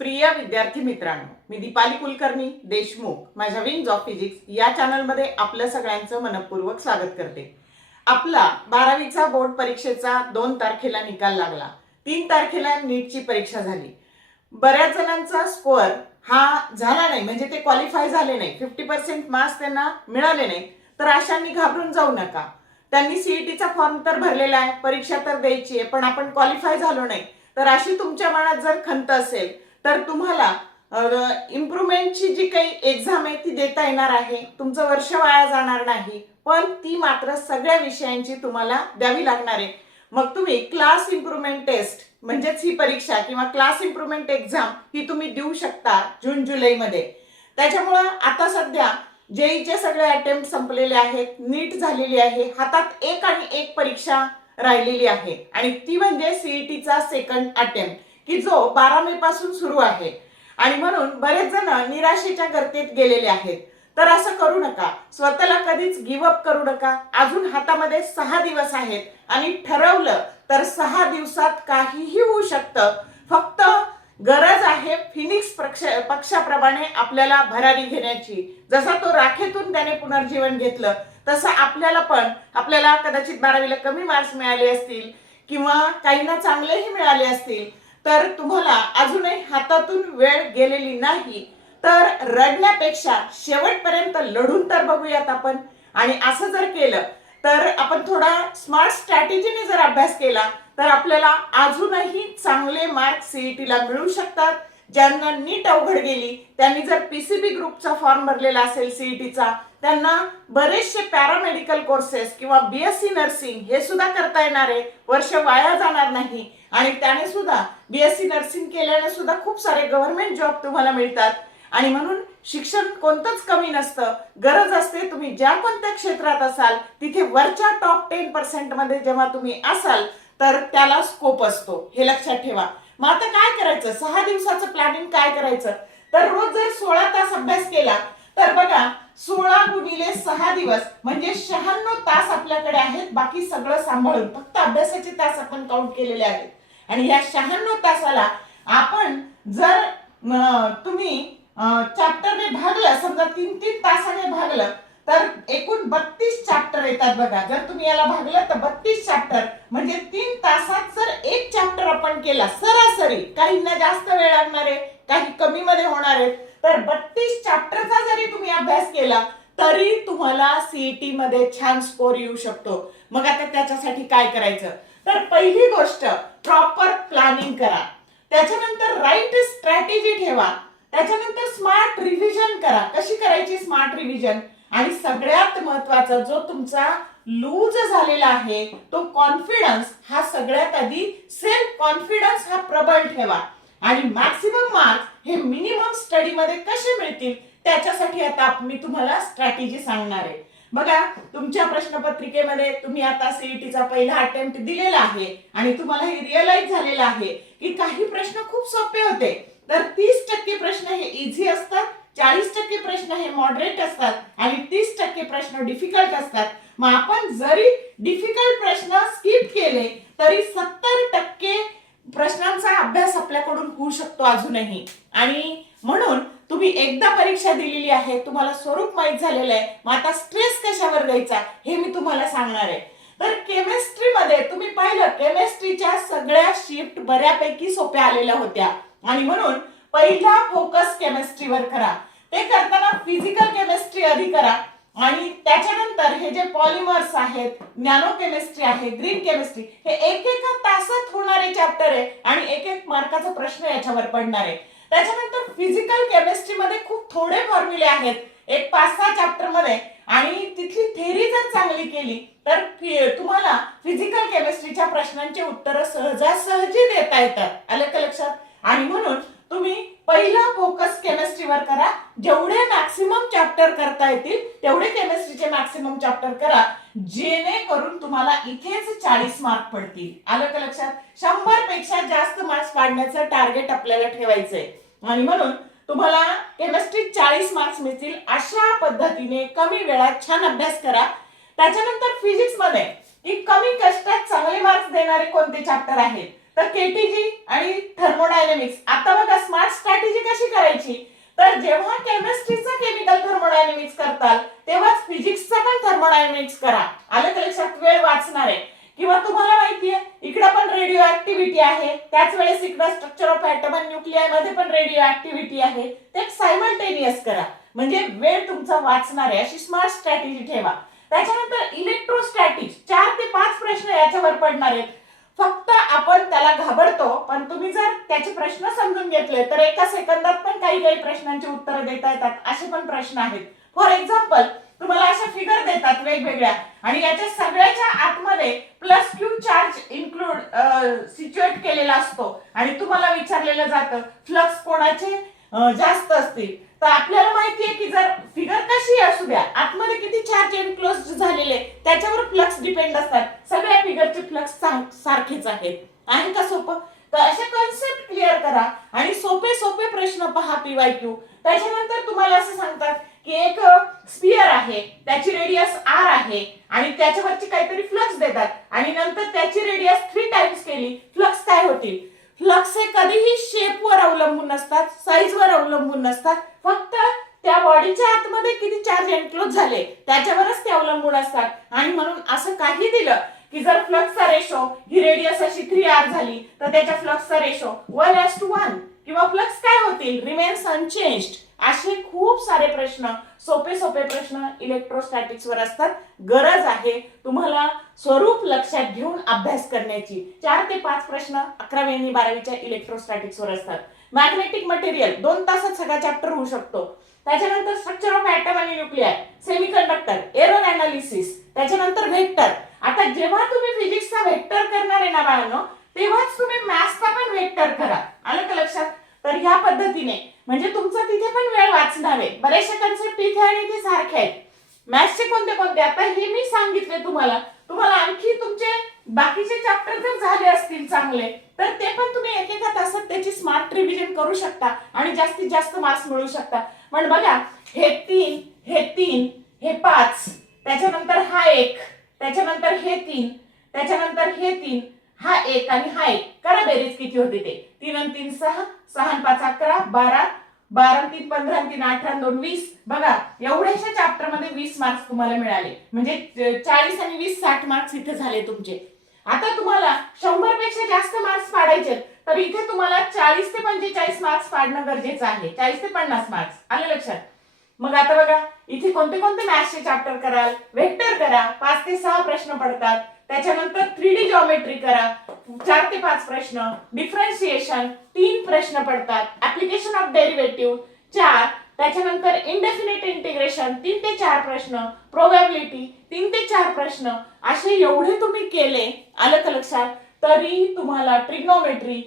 प्रिय विद्यार्थी मित्रांनो, मी दीपाली कुलकर्णी देशमुख माझ्या विंग्स ऑफ फिजिक्स या चॅनलमध्ये आपलं सगळ्यांचं मनपूर्वक स्वागत करते। आपला 12वीचा बोर्ड परीक्षेचा 2 तारखेला निकाल लागला। 3 तारखेला नीटची परीक्षा झाली। बऱ्याच जणांचा स्कोअर हा झाला नाही, म्हणजे ते क्वालिफाय झाले नाही, 50% मार्क्स त्यांना मिळाले नाही। तर अशांनी घाबरून जाऊ नका। त्यांनी सीईटीचा फॉर्म तर भरलेला आहे, परीक्षा तर द्यायची आहे, पण आपण क्वालिफाय झालो नाही, तर अशी तुमच्या मनात जर खंत असेल तर तुम्हाला इम्प्रूव्हमेंटची जी काही एक्झाम आहे ती देता येणार आहे। तुमचं वर्ष वाया जाणार नाही, पण ती मात्र सगळ्या विषयांची तुम्हाला द्यावी लागणार आहे। मग तुम्ही क्लास इम्प्रूव्हमेंट टेस्ट म्हणजेच ही परीक्षा किंवा क्लास इम्प्रूव्हमेंट एक्झाम ही तुम्ही देऊ शकता जून जुलै मध्ये। त्याच्यामुळे आता सध्या जेईचे सगळे अटेम्प्ट संपलेले आहेत, नीट झालेली आहे, हातात एक आणि एक परीक्षा राहिलेली आहे आणि ती म्हणजे सीईटीचा सेकंड अटेम्प्ट की जो 12 मे पासून सुरू आहे। आणि म्हणून बरेच जण निराशेच्या गर्तेत गेलेले आहेत। तर असं करू नका, स्वतःला कधीच गिव्ह अप करू नका। अजून हातामध्ये 6 दिवस आहेत आणि ठरवलं तर 6 दिवसात काहीही होऊ शकतं। फक्त गरज आहे फिनिक्स पक्षाप्रमाणे आपल्याला भरारी घेण्याची। जसा तो राखेतून त्याने पुनर्जीवन घेतलं तसं आपल्याला कदाचित 12वीला कमी मार्क्स मिळाले असतील किंवा काहींना चांगलेही मिळाले असतील, तर तुम्हाला अजूनही हातातून वेळ गेलेली नाही। तर रडण्यापेक्षा शेवटपर्यंत लढून तर बघूयात आपण। आणि असं जर केलं तर आपण थोडा स्मार्ट स्ट्रॅटेजीने जर अभ्यास केला तर आपल्याला अजूनही चांगले मार्क्स सीईटीला मिळू शकतात। ज्यांना नीट अवघड गेली त्यांनी जर पीसीबी ग्रुपचा फॉर्म भरलेला असेल सीईटीचा, त्यांना बरेचसे पॅरामेडिकल कोर्सेस किंवा बीएससी नर्सिंग हे सुद्धा करता येणार आहे, वर्ष वाया जाणार नाही। आणि त्याने सुद्धा बीएससी नर्सिंग केल्याने सुद्धा खूप सारे गव्हर्नमेंट जॉब तुम्हाला मिळतात। आणि म्हणून शिक्षण कोणतंच कमी नसतं, गरज असते तुम्ही ज्या कोणत्या क्षेत्रात असाल तिथे वरच्या टॉप 10% मध्ये जेव्हा तुम्ही असाल तर त्याला स्कोप असतो, हे लक्षात ठेवा। मग आता काय करायचं, 6 दिवसाचं प्लॅनिंग काय करायचं, तर रोज जर 16 तास अभ्यास केला तर बघा 16 गुणिले 6 दिवस म्हणजे 96 तास आपल्याकडे आहेत। बाकी सगळं सांभाळून फक्त अभ्यासाचे तास आपण काउंट केलेले आहेत। आणि या 96 तासाला आपण जर तुम्ही चॅप्टरने भागलं, समजा 3-3 तासाने भागलं तर एकूण 32 चॅप्टर येतात बघा। जर तुम्ही याला भागलं तर 32 चॅप्टर म्हणजे 3 तासात जर एक चॅप्टर आपण केला सरासरी, काहींना जास्त वेळ लागणार आहे, काही कमी मध्ये होणार आहे, तर 32 चॅप्टरचा जरी तुम्ही अभ्यास केला तरी तुम्हाला सीईटी मध्ये छान स्कोर येऊ शकतो। मग आता त्याच्यासाठी काय करायचं, तर पहिली गोष्ट प्रॉपर प्लॅनिंग करा, त्याच्यानंतर राईट स्ट्रॅटेजी ठेवा, त्याच्यानंतर स्मार्ट रिव्हिजन करा। कशी करायची स्मार्ट रिव्हिजन, आणि सगळ्यात महत्त्वाचा जो तुमचा लूज झालेला आहे तो कॉन्फिडन्स, हा सगळ्यात आधी सेल्फ कॉन्फिडन्स हा प्रबळ ठेवा। आणि मॅक्सिमम मार्क्स हे मिनिमम स्टडी मध्ये कसे मिळतील त्याच्यासाठी आता मी तुम्हाला स्ट्रॅटेजी सांगणार आहे। बघा, तुमच्या प्रश्नपत्रिकेमध्ये तुम्ही आता सीईटीचा पहिला अटेम्प्ट दिलेला आहे आणि तुम्हाला हे रिअलाइज झालेलं आहे की काही प्रश्न खूप सोपे होते, तर 30% प्रश्न हे इझी असतात, 40% प्रश्न हे मॉडरेट असतात आणि 30% प्रश्न डिफिकल्ट असतात। मग आपण जरी डिफिकल्ट प्रश्न स्किप केले तरी 70% प्रश्नांचा अभ्यास आपल्याकडून होऊ शकतो अजूनही। आणि म्हणून तुम्ही एकदा परीक्षा दिलेली आहे, तुम्हाला स्वरूप माहित झालेलं आहे, मग आता स्ट्रेस कशावर द्यायचा हे मी तुम्हाला सांगणार आहे। तर केमिस्ट्री मध्ये तुम्ही पाहिलं, केमिस्ट्रीच्या सगळ्या शिफ्ट बऱ्यापैकी सोप्या आलेल्या होत्या आणि म्हणून पहिला फोकस केमिस्ट्रीवर करा। ते करताना फिजिकल केमिस्ट्री आधी करा आणि त्याच्यानंतर हे जे पॉलिमर्स आहेत, नॅनो केमिस्ट्री आहे, ग्रीन केमिस्ट्री, हे एक तासात होणारे चॅप्टर आहे आणि एक मार्काचा प्रश्न याच्यावर पडणार आहे। त्याच्यानंतर फिजिकल केमिस्ट्री मध्ये खूप थोडे फॉर्म्युले आहेत, एक 5-6 चॅप्टर मध्ये, आणि तिथली थेरी जर चांगली केली तर तुम्हाला फिजिकल केमिस्ट्रीच्या प्रश्नांची उत्तरं सहजासहजी देता येतात। आलं का लक्षात? आणि म्हणून तुम्ही पहिला फोकस केमिस्ट्रीवर करा, जेवढे मॅक्सिमम चॅप्टर करता येतील तेवढे केमिस्ट्रीचे मॅक्सिमम चॅप्टर करा, जेणेकरून तुम्हाला इथेच 40 मार्क पडतील। आलं का लक्षात? 100 पेक्षा जास्त मार्क्स पाडण्याचं टार्गेट आपल्याला ठेवायचंय आणि म्हणून तुम्हाला केमिस्ट्रीत 40 मार्क्स मिळतील। अशा पद्धतीने कमी वेळात छान अभ्यास करा। त्याच्यानंतर फिजिक्स मध्ये की कमी कष्टात चांगले मार्क्स देणारे कोणते चॅप्टर आहेत, तर केटीजी आणि थर्मोडायनेमिक्स. आता बघा स्मार्ट स्ट्रॅटेजी कशी करायची, तर जेव्हा केमिस्ट्रीचा केमिकल थर्मोडायनेमिक्स करताल तेव्हाच फिजिक्सचा पण थर्मोडायनेमिक्स करा. आलं का लक्षात? वेळ वाचणार आहे. किंवा तुम्हाला माहितीये इकडे पण रेडिओ ऍक्टिव्हिटी आहे, त्याच वेळेस इकडे स्ट्रक्चर ऑफ ऍटम आणि न्यूक्लिआय मध्ये पण रेडिओ ऍक्टिव्हिटी आहे, ते सायमल्टेनियस करा. म्हणजे वेळ तुमचा वाचणार आहे, अशी स्मार्ट स्ट्रॅटेजी ठेवा. त्याच्यानंतर इलेक्ट्रोस्टॅटिक्स 4 ते 5 प्रश्न याच्यावर पडणार आहेत. फक्त आपण त्याला घाबरतो, पण तुम्ही जर त्याचे प्रश्न समजून घेतले तर एका सेकंदात पण काही काही प्रश्नांची उत्तरं देता येतात. असे पण प्रश्न आहेत. फॉर एक्झाम्पल तुम्हाला अशा फिगर देतात वेगवेगळ्या आणि याच्या सगळ्याच्या आतमध्ये प्लस क्यू चार्ज इन्क्लूड सिच्युएट केलेला असतो आणि तुम्हाला विचारलेलं जातं फ्लक्स कोणाचे जास्त असतील. तर आपल्याला माहितीये की जर फिगर कशी असू द्या, आतमध्ये किती चार्ज एनक्लोज झालेले त्याच्यावर फ्लक्स डिपेंड असतात. सगळ्या फिगरचे फ्लक्स सारखेच आहेत. आहे का सोपं? तर अशा कन्सेप्ट क्लिअर करा आणि सोपे सोपे प्रश्न पहा PYQ. त्याच्यानंतर तुम्हाला असं सांगतात की एक स्फिअर आहे, त्याची रेडियस r आहे आणि त्याच्यावरची काहीतरी फ्लक्स देतात आणि नंतर त्याची रेडियस 3 टाइम्स केली, फ्लक्स काय होतील? फ्लक्स हे कधीही शेपवर अवलंबून नसतात, साईजवर अवलंबून नसतात, फक्त त्या बॉडीच्या आतमध्ये किती चार्ज एनक्लोज झाले त्याच्यावरच ते अवलंबून असतात. आणि म्हणून असं काही दिलं की जर फ्लक्सचा रेशो ही रेडियस अशी 3r झाली तर त्याच्या फ्लक्सचा रेशो 1:1 किंवा फ्लक्स काय होतील? Remains unchanged. असे खूप सारे प्रश्न, सोपे सोपे प्रश्न इलेक्ट्रोस्टॅटिक्स वर असतात. गरज आहे तुम्हाला स्वरूप लक्षात घेऊन अभ्यास करण्याची. 4 ते 5 प्रश्न 11वी आणि 12वीच्या इलेक्ट्रोस्टॅटिक्स वर असतात. मॅग्नेटिक मटेरियल 2 तासात सगळा चॅप्टर होऊ शकतो. त्याच्यानंतर स्ट्रक्चर ऑफ ऍटम आणि न्यूक्लिआय, सेमीकंडक्टर, एरर अनालिसिस, त्याच्यानंतर व्हेक्टर. आता जेव्हा तुम्ही फिजिक्सचा व्हेक्टर करणार आहे ना बाळांनो, तेव्हाच तुम्ही मॅथ्सचा पण व्हेक्टर करा. आलं का लक्षात? तर ह्या पद्धतीने म्हणजे तुमचा तिथे पण वेळ वाचणार आहे. बरेचसे कन्सेप्ट इथे आणि इथे सारखे आहेत. मॅथ्सचे कोणते कोणते आता हे मी सांगितले तुम्हाला. तुम्हाला आणखी तुमचे बाकीचे चॅप्टर जर झाले असतील चांगले तर ते पण तुम्ही एकेका तासात त्याची स्मार्ट रिव्हिजन करू शकता आणि जास्तीत जास्त मार्क्स मिळवू शकता. पण बघा हे 3, हे 3, हे 5, त्याच्यानंतर हा 1, त्याच्यानंतर हे 3, त्याच्यानंतर हे 3, हा 1 आणि हा 1. करा बेरीज किती होते ते. 3 आणि 3 6, 6 आणि 5 11, 12, 12 आणि 3 15 आणि 3 18 आणि 2 20. बघा एवढ्याशा चॅप्टर मध्ये 20 मार्क्स तुम्हाला मिळाले. म्हणजे 40 आणि 20 60 मार्क्स इथे झाले तुमचे. आता तुम्हाला 100 पेक्षा जास्त मार्क्स पाडायचे तर इथे तुम्हाला 40 ते 45 मार्क्स पाडणं गरजेचं आहे. 40 ते 50 मार्क्स. आलं लक्षात? मग आता बघा इथे कोणते कोणते मॅथ्सचे चॅप्टर कराल? व्हेक्टर करा, 5 ते 6 प्रश्न पडतात. त्याच्यानंतर 3D जॉमेट्री करा, 4 ते 5 प्रश्न. डिफरन्शिएशन 3 प्रश्न पडतात. Application of derivative 4. त्याच्यानंतर इंडेफिनिट इंटिग्रेशन 3 ते 4 प्रश्न. प्रोबॅबिलिटी 3 ते 4 प्रश्न. असे एवढे तुम्ही केले, आलं का लक्षात, तरी तुम्हाला ट्रिग्नोमेट्री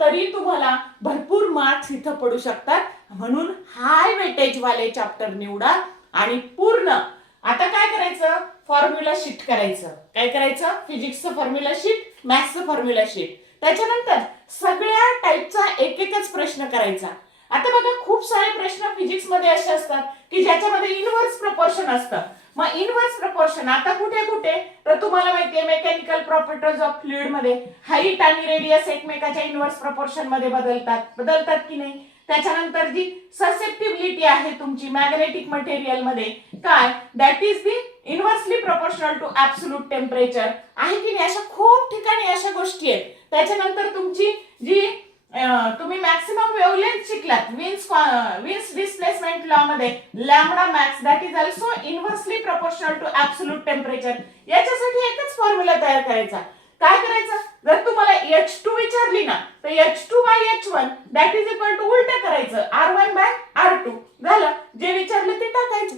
तरी तुम्हाला भरपूर मार्क्स इथं पडू शकतात. म्हणून हाय वेटेज वाले चॅप्टर निवडा आणि पूर्ण. आता काय करायचं? फॉर्म्युला शीट करायचं. काय करायचं? फिजिक्सचं फॉर्म्युला शीट, मॅथ्सचं फॉर्म्युला शीट. त्याच्यानंतर सगळ्या टाईपचा एक एकच प्रश्न करायचा. आता बघा खूप सारे प्रश्न फिजिक्स मध्ये असे असतात की ज्याच्यामध्ये इनव्हर्स प्रपोर्शन असतं. मग इनव्हर्स प्रपोर्शन आता कुठे कुठे तर तुम्हाला माहितीये मेकॅनिकल प्रॉपर्टीज ऑफ फ्लुइड मध्ये हाईट आणि रेडियस एकमेकाच्या इनव्हर्स प्रपोर्शन मध्ये बदलतात की नाही. त्याच्यानंतर जी ससेप्टिबिलिटी आहे तुमची मॅग्नेटिक मटेरियल मध्ये काय, that is the inversely proportional to absolute temperature आहे की नाही. अशा खूप ठिकाणी अशा गोष्टी आहेत. त्याच्यानंतर तुमची जी तुम्ही मॅक्सिमम वेव्हलेंथ शिकलात विन्स डिस्प्लेसमेंट लॉ मध्ये lambda max that is also inversely proportional to absolute temperature. याच्यासाठी एकच फॉर्म्युला तयार करायचा. काय करायचं? जर तुम्हाला H2 विचारली ना तर H2/H1 that is equal to उलट करायचं, R1/R2 झालं. जे विचारलं ते टाकायचं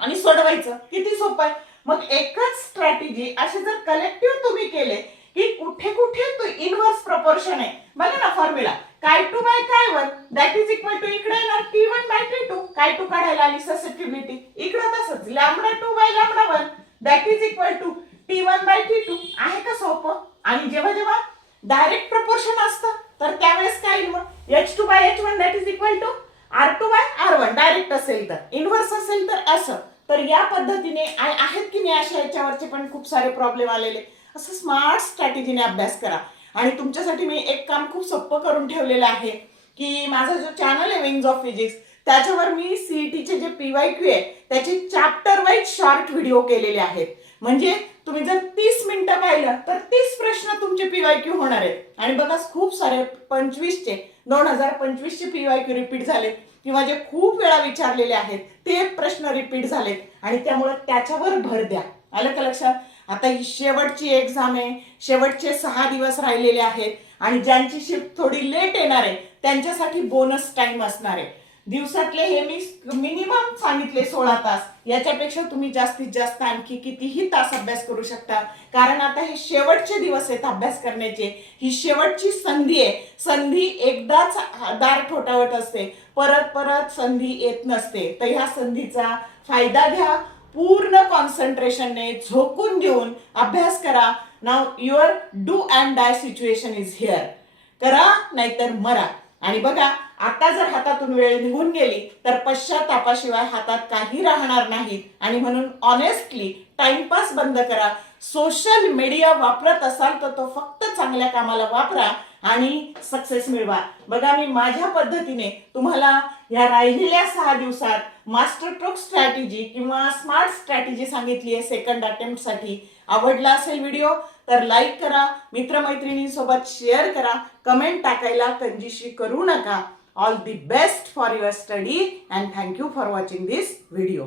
आणि सोडवायचं. किती सोपं आहे. मग एकच स्ट्रॅटेजी असे जर कलेक्टिव्ह तुम्ही केले की कुठे कुठे इनव्हर्स प्रपोर्शन आहे. बघा ना formula Chi2/Chi1 that is equal to इकडे येणार T1/T2. Chi2 काढायला आली ससेप्टिबिलिटी, इकडे तसंच λ2/λ1 that is equal to T1/T2. आहे का सोपं. आणि जेव्हा जेव्हा डायरेक्ट प्रपोर्शन असतं तर त्यावेळेस काय येईल? मग H2/H1 that is equal to R2/R1 direct असेल तर, इनव्हर्स असेल तर असं. तर या पद्धतीने आहेत की नाही अशा याच्यावरचे पण खूप सारे प्रॉब्लेम आलेले, असं स्मार्ट स्ट्रॅटेजीने अभ्यास करा. आणि तुमच्यासाठी मी एक काम खूप सोपं करून ठेवलेलं आहे की माझा जो चॅनल आहे विंग्स ऑफ फिजिक्स, त्याच्यावर मी सीईटीचे जे PYQ आहे त्याचे चॅप्टर वाईज शॉर्ट व्हिडिओ केलेले आहेत. म्हणजे तुम्ही जर 30 मिनिटं पाहिलं तर 30 प्रश्न तुमचे PYQ होणार आहेत. आणि बघा खूप सारे 2025चे PYQ रिपीट झाले किंवा जे खूप वेळा विचारलेले आहेत ते प्रश्न रिपीट झालेत आणि त्यामुळे त्याच्यावर भर द्या. आलं का लक्षात? आता ही शेवटची एक्झाम आहे, शेवटचे 6 दिवस राहिलेले आहेत आणि ज्यांची शिफ्ट थोडी लेट येणार आहे त्यांच्यासाठी बोनस टाइम असणार आहे. दिवसातले हे मी मिनिमम सांगितले 16 तास, याच्यापेक्षा तुम्ही जास्तीत जास्त आणखी कितीही तास अभ्यास करू शकता. कारण आता हे शेवटचे दिवस आहेत अभ्यास करण्याचे, ही शेवटची संधी आहे. संधी एकदाच दार ठोठावत असते, परत परत संधी येत नसते. तर ह्या संधीचा फायदा घ्या, पूर्ण कॉन्सन्ट्रेशनने झोकून देऊन अभ्यास करा. Now your do and die situation is here. करा नाहीतर मरा. आणि बघा आता जर हातातून वेळ निघून गेली तर पश्चातापाशिवाय हातात काही राहणार नाही. आणि म्हणून ऑनेस्टली टाइमपास बंद करा. सोशल मीडिया वापरत असाल तर तो फक्त चांगल्या कामाला वापरा आणि सक्सेस मिळवा. बघा मी माझ्या पद्धतीने तुम्हाला या राहिलेल्या 6 दिवसात मास्टर स्ट्रोक स्ट्रॅटेजी किंवा स्मार्ट स्ट्रॅटेजी सांगितली आहे सेकंड अटेम्प्ट साठी. आवडला असेल व्हिडिओ तर लाईक करा, मित्रमैत्रिणींसोबत शेअर करा, कमेंट टाकायला कंजूसी करू नका. All the best for your study and thank you for watching this video.